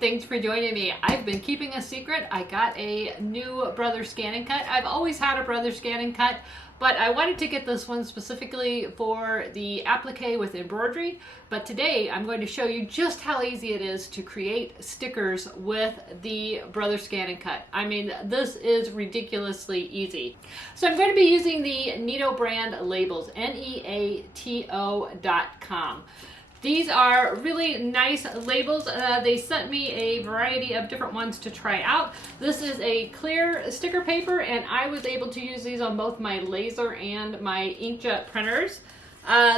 Thanks for joining me. I've been keeping a secret. I got a new Brother Scan and Cut. I've always had a Brother Scan and Cut, but I wanted to get this one specifically for the applique with embroidery. But today I'm going to show you just how easy it is to create stickers with the Brother Scan and Cut. I mean, this is ridiculously easy. So I'm going to be using the Neato brand labels, Neato.com. These are really nice labels. They sent me a variety of different ones to try out. This is a clear sticker paper, and I was able to use these on both my laser and my inkjet printers.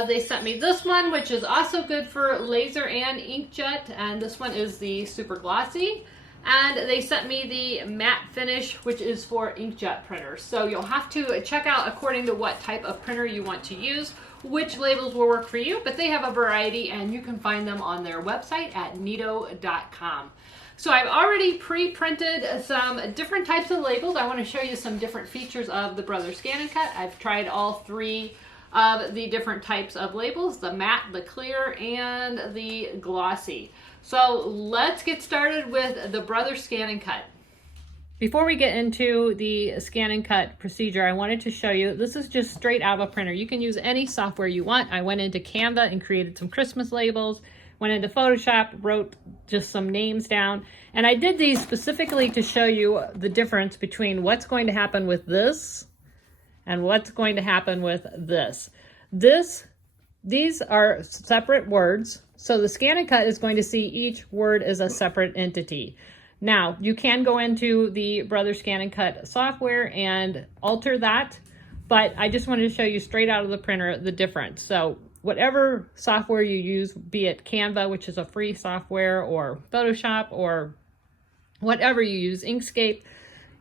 They sent me this one, which is also good for laser and inkjet, and this one is the super glossy. And they sent me the matte finish, which is for inkjet printers. So you'll have to check out, according to what type of printer you want to use, which labels will work for you, but they have a variety and you can find them on their website at Neato.com. So I've already pre-printed some different types of labels. I want to show you some different features of the Brother Scan and Cut. I've tried all three of the different types of labels, the matte, the clear, and the glossy. So let's get started with the Brother Scan and Cut. Before we get into the scan and cut procedure, I wanted to show you, this is just straight out of a printer. You can use any software you want. I went into Canva and created some Christmas labels, went into Photoshop, wrote just some names down, and I did these specifically to show you the difference between what's going to happen with this and what's going to happen with this. These are separate words, so the scan and cut is going to see each word as a separate entity. Now, you can go into the Brother Scan and Cut software and alter that, but I just wanted to show you straight out of the printer the difference. So whatever software you use, be it Canva, which is a free software, or Photoshop, or whatever you use, Inkscape,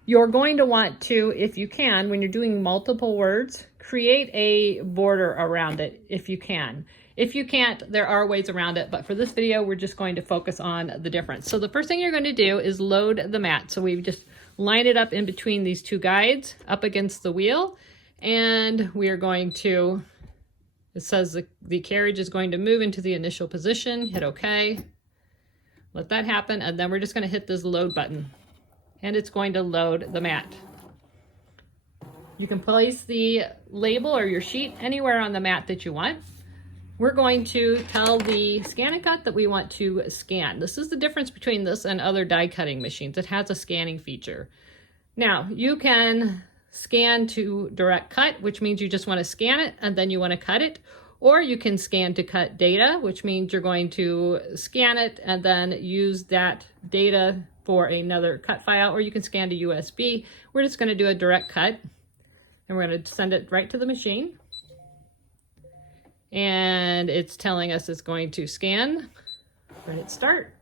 you're going to want to, if you can, when you're doing multiple words, create a border around it if you can. If you can't, there are ways around it, but for this video, we're just going to focus on the difference. So the first thing you're going to do is load the mat. So we just line it up in between these two guides up against the wheel, and we are going to, it says the carriage is going to move into the initial position, hit OK, let that happen, and then we're just going to hit this load button, and it's going to load the mat. You can place the label or your sheet anywhere on the mat that you want. We're going to tell the Scan and Cut that we want to scan. This is the difference between this and other die cutting machines. It has a scanning feature. Now, you can scan to direct cut, which means you just want to scan it and then you want to cut it. Or you can scan to cut data, which means you're going to scan it and then use that data for another cut file. Or you can scan to USB. We're just going to do a direct cut, and we're going to send it right to the machine. And it's telling us it's going to scan. Hit start.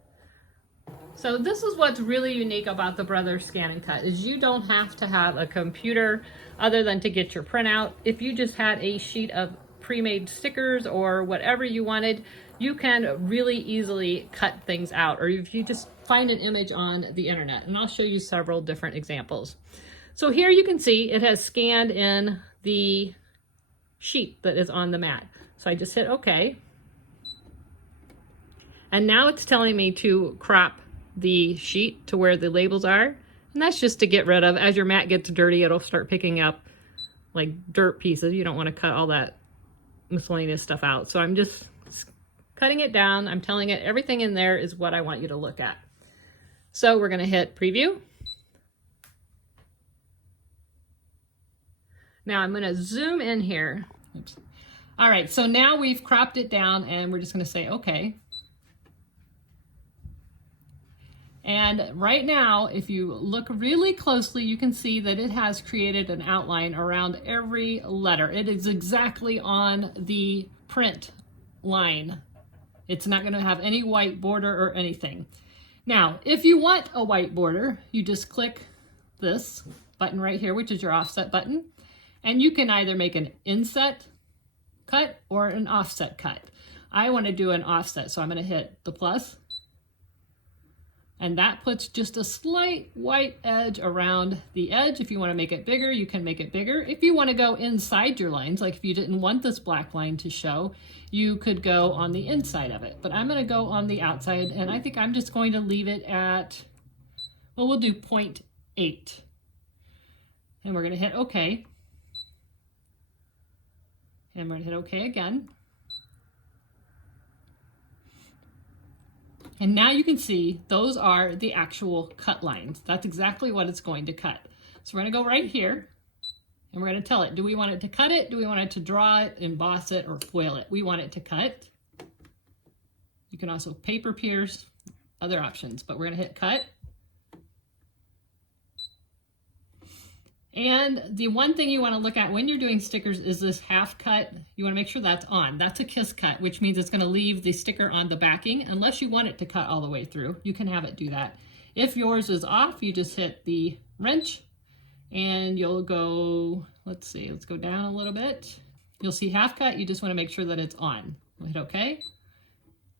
So this is what's really unique about the Brother Scan and Cut, is you don't have to have a computer other than to get your printout. If you just had a sheet of pre-made stickers or whatever you wanted, you can really easily cut things out, or if you just find an image on the internet. And I'll show you several different examples. So here you can see it has scanned in the sheet that is on the mat. So I just hit OK. And now it's telling me to crop the sheet to where the labels are. And that's just to get rid of, as your mat gets dirty, it'll start picking up like dirt pieces. You don't want to cut all that miscellaneous stuff out. So I'm just cutting it down. I'm telling it everything in there is what I want you to look at. So we're going to hit preview. Now I'm going to zoom in here. Oops. All right, so now we've cropped it down and we're just going to say okay. And right now, if you look really closely, you can see that it has created an outline around every letter. It is exactly on the print line. It's not going to have any white border or anything. Now, if you want a white border, you just click this button right here, which is your offset button. And you can either make an inset cut or an offset cut. I want to do an offset, so I'm going to hit the plus. And that puts just a slight white edge around the edge. If you want to make it bigger, you can make it bigger. If you want to go inside your lines, like if you didn't want this black line to show, you could go on the inside of it. But I'm going to go on the outside, and I think I'm just going to leave it at, well, we'll do 0.8. And we're going to hit OK. And we're going to hit OK again. And now you can see those are the actual cut lines. That's exactly what it's going to cut. So we're going to go right here and we're going to tell it, do we want it to cut it? Do we want it to draw it, emboss it, or foil it? We want it to cut. You can also paper pierce, other options, but we're going to hit cut. And the one thing you want to look at when you're doing stickers is this half cut. You want to make sure that's on. That's a kiss cut, which means it's going to leave the sticker on the backing. Unless you want it to cut all the way through, you can have it do that. If yours is off, you just hit the wrench and you'll go, let's see, let's go down a little bit. You'll see half cut. You just want to make sure that it's on. We'll hit OK.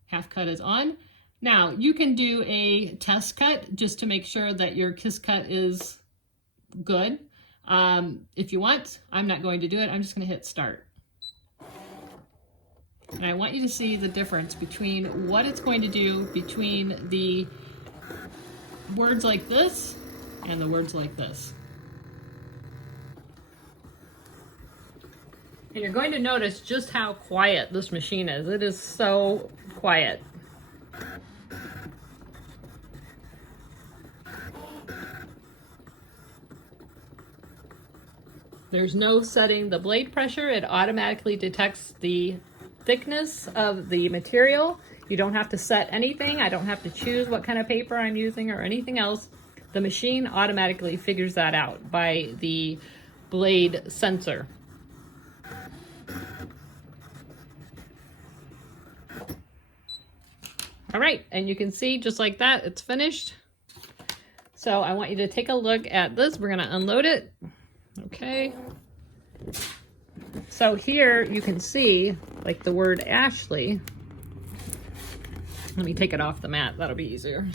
Half cut is on. Now you can do a test cut just to make sure that your kiss cut is good. If you want, I'm not going to do it. I'm just going to hit start. And I want you to see the difference between what it's going to do between the words like this and the words like this. And you're going to notice just how quiet this machine is. It is so quiet. There's no setting the blade pressure. It automatically detects the thickness of the material. You don't have to set anything. I don't have to choose what kind of paper I'm using or anything else. The machine automatically figures that out by the blade sensor. All right, and you can see just like that, it's finished. So I want you to take a look at this. We're gonna unload it. Okay, so here you can see like the word Ashley. Let me take it off the mat, that'll be easier.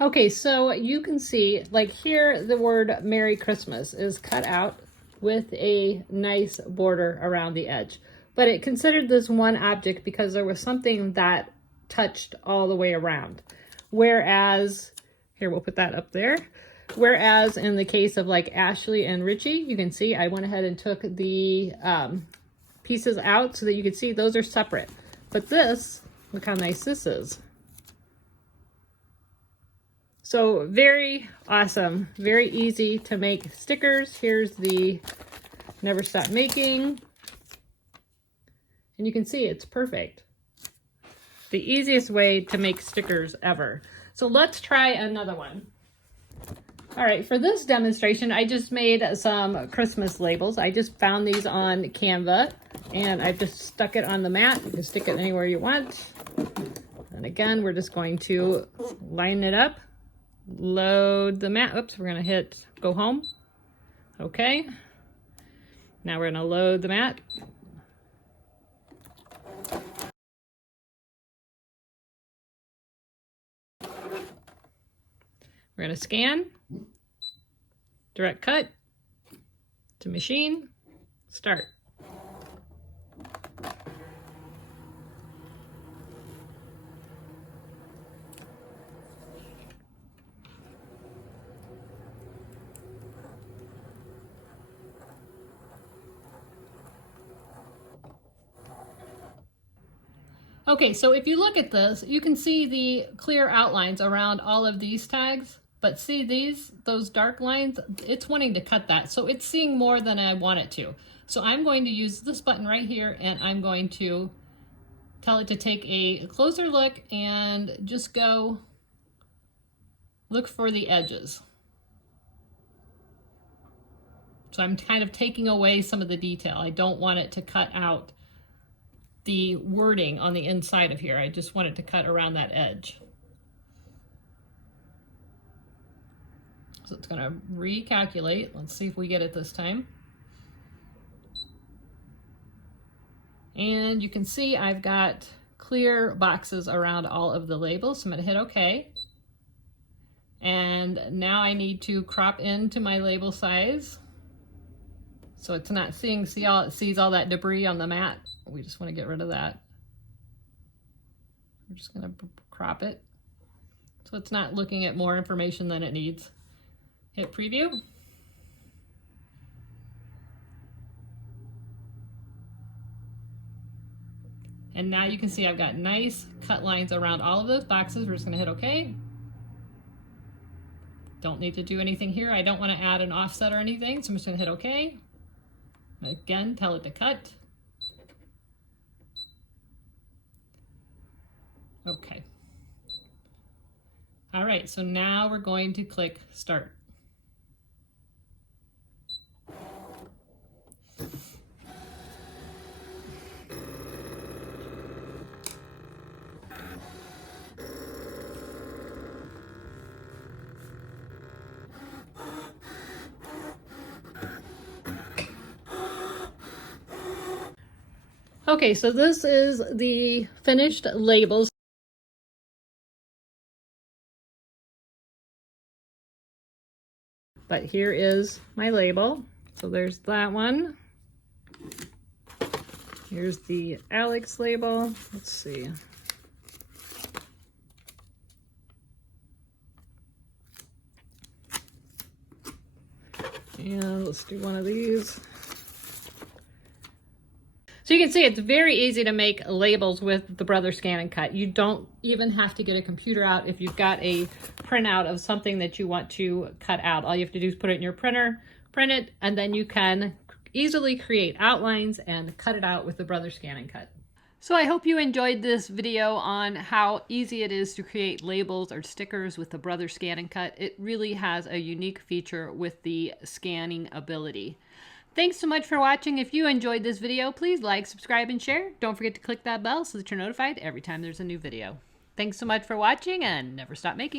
Okay, so you can see like here the word Merry Christmas is cut out with a nice border around the edge. But it considered this one object because there was something that touched all the way around. Whereas, here we'll put that up there. Whereas in the case of like Ashley and Richie, you can see I went ahead and took the pieces out so that you can see those are separate. But this, look how nice this is. So very awesome, very easy to make stickers. Here's the Never Stop Making. And you can see it's perfect. The easiest way to make stickers ever. So let's try another one. All right, for this demonstration, I just made some Christmas labels. I just found these on Canva and I just stuck it on the mat. You can stick it anywhere you want. And again, we're just going to line it up, load the mat. Oops, we're gonna hit go home. Okay. Now we're gonna load the mat. We're going to scan, direct cut to machine, start. Okay, so if you look at this, you can see the clear outlines around all of these tags. But see those dark lines, it's wanting to cut that. So it's seeing more than I want it to. So I'm going to use this button right here and I'm going to tell it to take a closer look and just go look for the edges. So I'm kind of taking away some of the detail. I don't want it to cut out the wording on the inside of here. I just want it to cut around that edge. So it's going to recalculate. Let's see if we get it this time. And you can see I've got clear boxes around all of the labels. So I'm going to hit OK. And now I need to crop into my label size so it's not sees all that debris on the mat. We just want to get rid of that. We're just going to crop it so it's not looking at more information than it needs. Hit preview. And now you can see I've got nice cut lines around all of those boxes. We're just gonna hit OK. Don't need to do anything here. I don't want to add an offset or anything, so I'm just gonna hit OK. Again, tell it to cut. Okay. All right, so now we're going to click Start. Okay, so this is the finished labels. But here is my label. So there's that one. Here's the Alex label. Let's see. And let's do one of these. So you can see it's very easy to make labels with the Brother Scan and Cut. You don't even have to get a computer out if you've got a printout of something that you want to cut out. All you have to do is put it in your printer, print it, and then you can easily create outlines and cut it out with the Brother Scan and Cut. So I hope you enjoyed this video on how easy it is to create labels or stickers with the Brother Scan and Cut. It really has a unique feature with the scanning ability. Thanks so much for watching. If you enjoyed this video, please like, subscribe, and share. Don't forget to click that bell so that you're notified every time there's a new video. Thanks so much for watching, and never stop making.